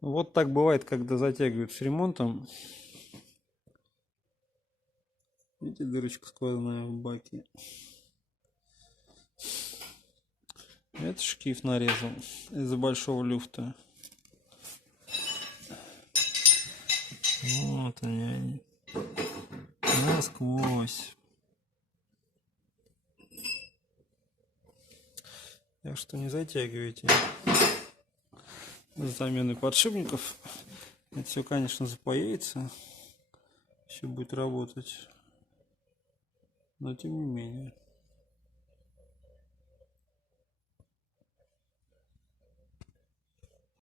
Вот так бывает, когда затягивают с ремонтом. Видите, дырочка сквозная в баке. Это шкив нарезал из-за большого люфта. Вот они. Насквозь. Так что не затягивайте с заменой подшипников. Это все, конечно, запаяется. Все будет работать. Но тем не менее.